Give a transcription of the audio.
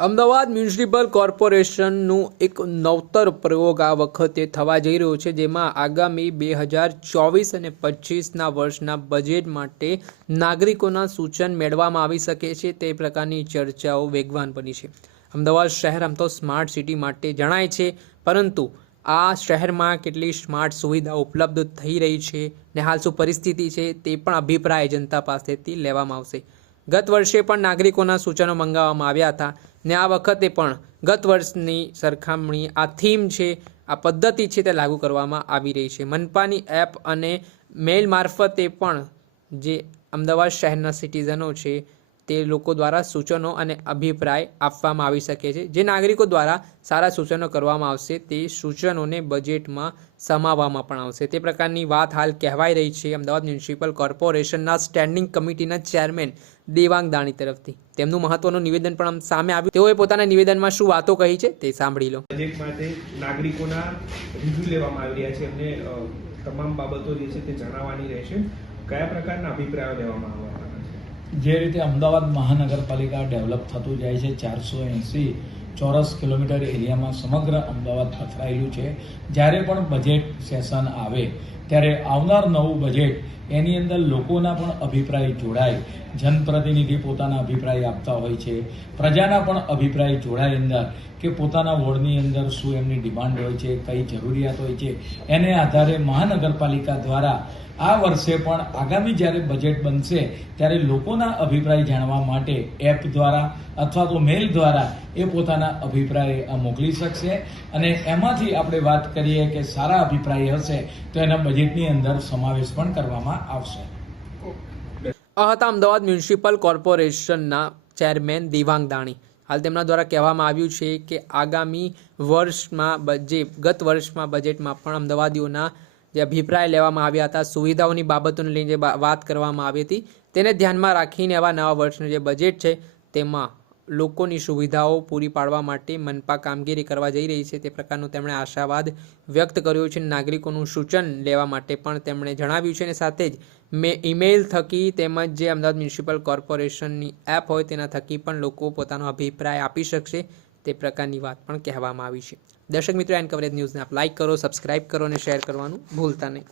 Ahmedabad municipal કોર્પોરેશનનું એક નવતર પ્રયોગ આ વખતે થવા જઈ રહ્યો છે, જેમાં આગામી 2024 અને 25ના વર્ષના બજેટ માટે નાગરિકોના સૂચન મેળવવામાં આવી શકે છે તે પ્રકારની ચર્ચાઓ વેગવાન બની છે। અમદાવાદ શહેર આમ તો સ્માર્ટ સિટી માટે જણાય છે, પરંતુ આ શહેરમાં કેટલી સ્માર્ટ સુવિધાઓ ઉપલબ્ધ થઈ રહી છે ને હાલ શું પરિસ્થિતિ છે તે પણ અભિપ્રાય જનતા પાસેથી લેવામાં આવશે। ગત વર્ષે પણ નાગરિકોના સૂચનો મંગાવવામાં આવ્યા હતા ને આ વખતે પણ ગત વર્ષની સરખામણી આ થીમ છે, આ પદ્ધતિ છે તે લાગુ કરવામાં આવી રહી છે। મનપાની એપ અને મેલ મારફતે પણ જે અમદાવાદ શહેરના સિટીઝનો છે તે લોકો દ્વારા સૂચનો અને અભિપ્રાય આપવામાં આવી શકે છે। જે નાગરિકો દ્વારા સારા સૂચનો કરવામાં આવશે તે સૂચનોને બજેટમાં સમાવવામાં પણ આવશે તે પ્રકારની વાત હાલ કહેવાઈ રહી છે અમદાવાદ મ્યુનિસિપલ કોર્પોરેશનના સ્ટેન્ડિંગ કમિટીના ચેરમેન દેવાંગ દાણી તરફથી। તેમનું મહત્વનું નિવેદન પણ સામે આવ્યું। તેઓએ પોતાના નિવેદનમાં શું વાતો કહી છે તે સાંભળી લો। બજેટ માટે નાગરિકોના રિવ્યુ લેવામાં આવી રહ્યા છે, એમને તમામ બાબતો જે છે તે જણાવવાની રહેશે। કયા પ્રકારના અભિપ્રાયો લેવામાં આવવાના છે? જે રીતે અમદાવાદ મહાનગરપાલિકા ડેવલપ થતું જાય છે, 480 ચોરસ કિલોમીટર એરિયામાં સમગ્ર અમદાવાદ પથરાયેલું છે। જ્યારે પણ બજેટ સેશન આવે ત્યારે આવનાર નવું બજેટ એની અંદર લોકોના પણ અભિપ્રાય જોડાય, જનપ્રતિનિધિ પોતાના અભિપ્રાય આપતા હોય છે, પ્રજાના પણ અભિપ્રાય જોડાય અંદર કે પોતાના વોર્ડની અંદર શું એમની ડિમાન્ડ હોય છે, કઈ જરૂરિયાત હોય છે, એને આધારે મહાનગરપાલિકા દ્વારા આ વર્ષે પણ આગામી જ્યારે બજેટ બનશે ત્યારે લોકોના અભિપ્રાય જાણવા માટે એપ દ્વારા અથવા તો મેલ દ્વારા એ પોતાના અભિપ્રાય મોકલી શકશે અને એમાંથી આપણે વાત કરીએ કે સારા અભિપ્રાય હશે તો એના બજેટની અંદર સમાવેશ પણ કરવામાં આવશે। આ હતા અમદાવાદ મ્યુનિસિપલ કોર્પોરેશનના ચેરમેન દેવાંગ દાણી। હાલ તેમના દ્વારા કહેવામાં આવ્યું છે કે આગામી વર્ષમાં ગત વર્ષમાં બજેટમાં પણ અમદાવાદીઓના જે અભિપ્રાય લેવામાં આવ્યા હતા, સુવિધાઓની બાબતોને લઈને જે વાત કરવામાં આવી હતી તેને ધ્યાનમાં રાખીને આવા નવા વર્ષનું જે બજેટ છે તેમાં લોકોની સુવિધાઓ પૂરી પાડવા માટે મનપા કામગીરી કરવા જઈ રહી છે તે પ્રકારનું તેમણે આશાવાદ વ્યક્ત કર્યો છે। નાગરિકોનું સૂચન લેવા માટે પણ તેમણે જણાવ્યું છે અને સાથે જ ઈમેલ થકી તેમજ જે અમદાવાદ મ્યુનિસિપલ કોર્પોરેશનની એપ હોય તેના થકી પણ લોકો પોતાનો અભિપ્રાય આપી શકશે તે પ્રકારની વાત પણ કહેવામાં આવી છે। દર્શક મિત્રો, એન કવરેજ ન્યૂઝને આપ લાઇક કરો, સબસ્ક્રાઇબ કરો અને શેર કરવાનું ભૂલતા નહીં।